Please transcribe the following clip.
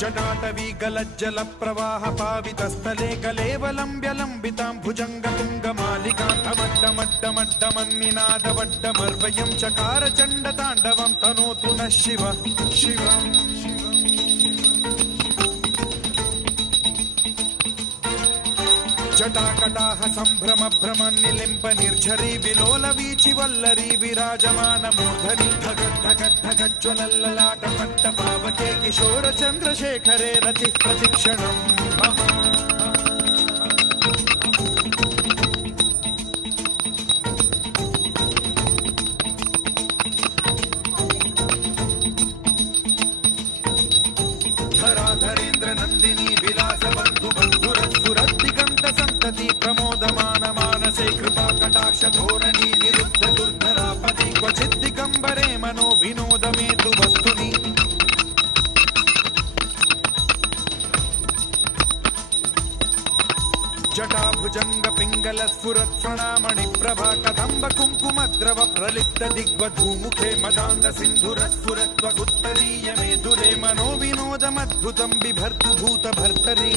जटाटवी गलज्जल प्रवाह पावितस्थले कलेवलम्ब्यलम्बितां भुजङ्गतुङ्गमालिकामड्डमड्डमड्डमन्निनादवड्डमर्वयं चकार चण्डताण्डवं तनोतु नः शिव शिवम् जटाकटाह सम्भ्रम भ्रम निलिम्प निर्झरी विलोल वीचि वल्लरी विराजमान मूर्धनि धगद्धगद्धगज्ज्वलल्ललाट पट्ट पावके किशोर चन्द्रशेखरे रति प्रतिक्षणम् मम धराधरेन्द्र नन्दिनी विलास बन्धु बन्धुरस्सुरद्दिगन्त सन्तति प्रमोदमान मानसे कृपा कटाक्ष धोरणी निरुद्ध दुर्धरापदि क्वचित् दिगम्बरे मनो विनोद मेतु वस्तुनि जटाभुजंग पिंगल स्फुरत् फणामणि प्रभा कदम्ब कुङ्कुमद्रव प्रलिप्त दिग्वधूमुखे मदान्द सिन्धुर स्फुरत्वगुत्तरीय मेधुरे मनो विनोदमद्भुतं बिभर्तु भूत भर्तरि